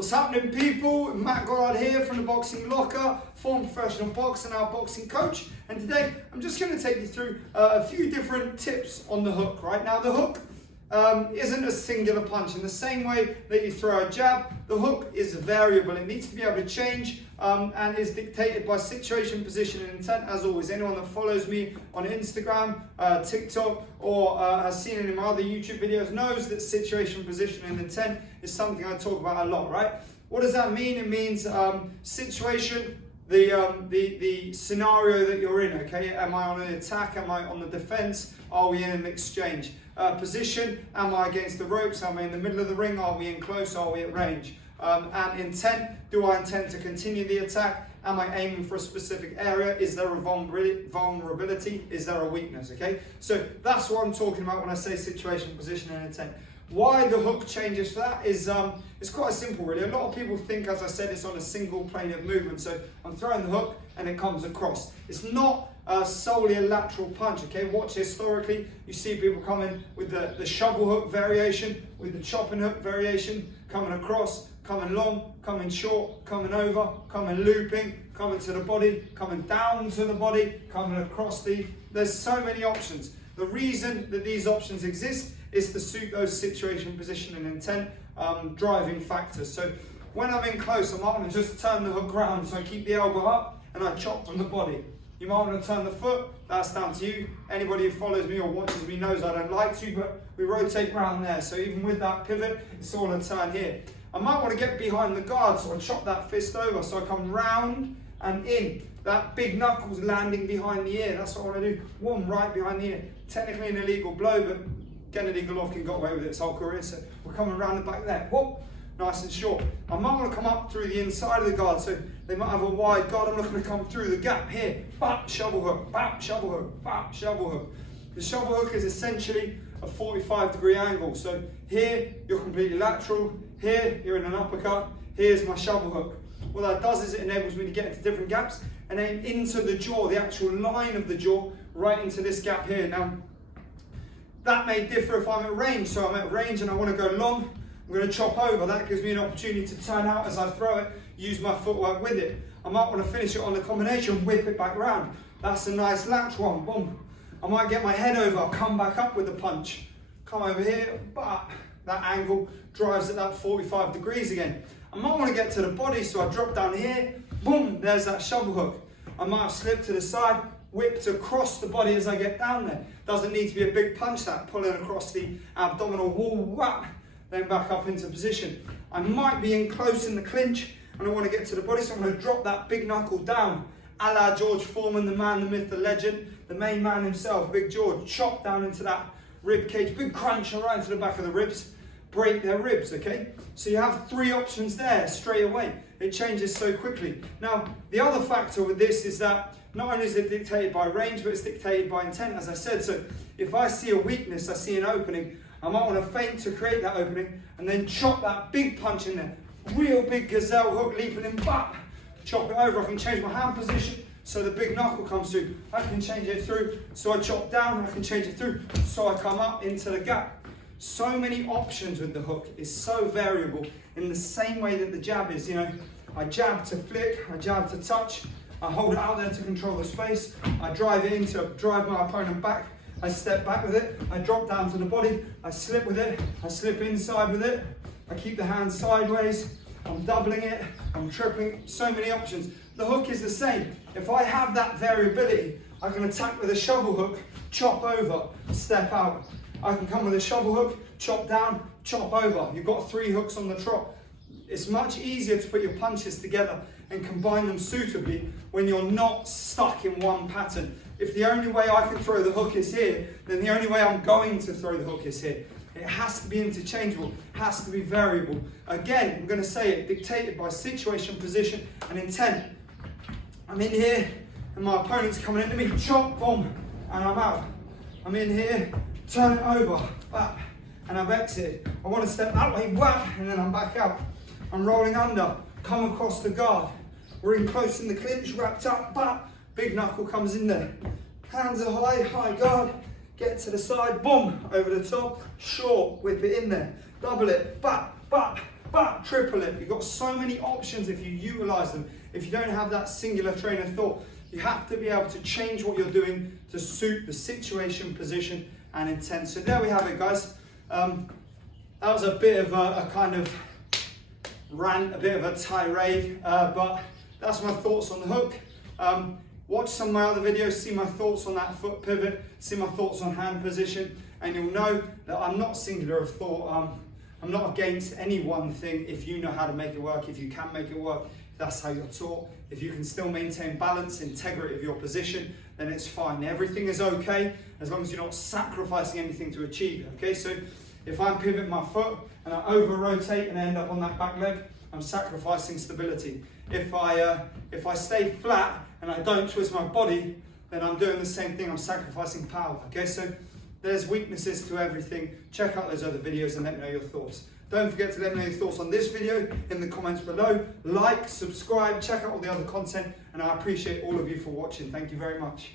What's happening, people? Matt Goddard here from the Boxing Locker, former professional boxer, now boxing coach. And today I'm just going to take you through a few different tips on the hook. Right now, the hook isn't a singular punch. In the same way that you throw a jab, the hook is variable. It needs to be able to change and is dictated by situation, position, and intent. As always, anyone that follows me on Instagram, TikTok, or has seen any of my other YouTube videos knows that situation, position, and intent is something I talk about a lot, right? What does that mean? It means situation, the scenario that you're in, okay? Am I on an attack? Am I on the defense? Are we in an exchange? Position, am I against the ropes? Am I in the middle of the ring? Are we in close? Are we at range? And intent, do I intend to continue the attack? Am I aiming for a specific area? Is there a vulnerability? Is there a weakness? Okay, so that's what I'm talking about when I say situation, position, and intent. Why the hook changes for that is it's quite simple, really. A lot of people think, as I said, it's on a single plane of movement. So I'm throwing the hook and it comes across. It's not solely a lateral punch, okay? Watch historically, you see people coming with the shovel hook variation, with the chopping hook variation, coming across, coming long, coming short, coming over, coming looping, coming to the body, coming down to the body, coming across there's so many options. The reason that these options exist is to suit those situation, position, and intent driving factors. So when I'm in close, I might want to just turn the hook around, so I keep the elbow up and I chop from the body. You might want to turn the foot, that's down to you. Anybody who follows me or watches me knows I don't like to, but we rotate around there. So even with that pivot, it's all a turn here. I might want to get behind the guard, so I chop that fist over, so I come round and in. That big knuckles landing behind the ear, that's what I want to do. One right behind the ear. Technically an illegal blow, but Goddard Golovkin got away with it his whole career, so we're coming around the back there. Whoop, nice and short. I might want to come up through the inside of the guard, so they might have a wide guard. I'm looking to come through the gap here. Bap, shovel hook, bap, shovel hook, bap, shovel hook. The shovel hook is essentially a 45-degree angle. So here, you're completely lateral. Here, you're in an uppercut. Here's my shovel hook. What that does is it enables me to get into different gaps and aim into the jaw, the actual line of the jaw, right into this gap here. Now, that may differ if I'm at range. So I'm at range and I want to go long. I'm going to chop over. That gives me an opportunity to turn out as I throw it, use my footwork with it. I might want to finish it on the combination, whip it back round. That's a nice lateral one, boom. I might get my head over, come back up with the punch. Come over here, but that angle drives at that 45 degrees again. I might want to get to the body, so I drop down here, boom, there's that shovel hook. I might have slipped to the side, whipped across the body as I get down there. Doesn't need to be a big punch, that pulling across the abdominal wall, whap, then back up into position. I might be in close in the clinch and I want to get to the body, so I'm going to drop that big knuckle down, a la George Foreman, the man, the myth, the legend, the main man himself, Big George. Chop down into that rib cage, big crunch right into the back of the ribs, break their ribs, okay? So you have three options there straight away. It changes so quickly. Now, the other factor with this is that not only is it dictated by range, but it's dictated by intent, as I said. So if I see a weakness, I see an opening, I might want to feint to create that opening and then chop that big punch in there. Real big gazelle hook leaping in, bap, chop it over. I can change my hand position so the big knuckle comes through. I can change it through, so I chop down. I can change it through, so I come up into the gap. So many options with the hook. It's so variable in the same way that the jab is. You know, I jab to flick, I jab to touch, I hold it out there to control the space, I drive it in to drive my opponent back, I step back with it, I drop down to the body, I slip with it, I slip inside with it, I keep the hand sideways, I'm doubling it, I'm tripling, so many options. The hook is the same. If I have that variability, I can attack with a shovel hook, chop over, step out. I can come with a shovel hook, chop down, chop over. You've got three hooks on the trot. It's much easier to put your punches together and combine them suitably when you're not stuck in one pattern. If the only way I can throw the hook is here, then the only way I'm going to throw the hook is here. It has to be interchangeable, has to be variable. Again, I'm going to say it, dictated by situation, position, and intent. I'm in here, and my opponent's coming into me, chop, boom, and I'm out. I'm in here, turn it over, back, and I've exited. I want to step that way, whap, and then I'm back out. I'm rolling under, come across the guard. We're in close in the clinch, wrapped up, bap, big knuckle comes in there. Hands are high, high guard, get to the side, boom, over the top, short, whip it in there. Double it, bap, bap, but triple it. You've got so many options if you utilize them. If you don't have that singular train of thought, you have to be able to change what you're doing to suit the situation, position, and intent. So there we have it, guys. That was a bit of a kind of rant, a bit of a tirade, but that's my thoughts on the hook. Watch some of my other videos, see my thoughts on that foot pivot, see my thoughts on hand position, and you'll know that I'm not singular of thought. I'm not against any one thing if you know how to make it work, if you can make it work, if that's how you're taught. If you can still maintain balance, integrity of your position, then it's fine. Everything is okay as long as you're not sacrificing anything to achieve it, okay? So if I'm pivoting my foot and I over rotate and end up on that back leg, I'm sacrificing stability. If I stay flat and I don't twist my body, then I'm doing the same thing, I'm sacrificing power, okay? So there's weaknesses to everything. Check out those other videos and let me know your thoughts. Don't forget to let me know your thoughts on this video in the comments below. Like, subscribe, check out all the other content, and I appreciate all of you for watching. Thank you very much.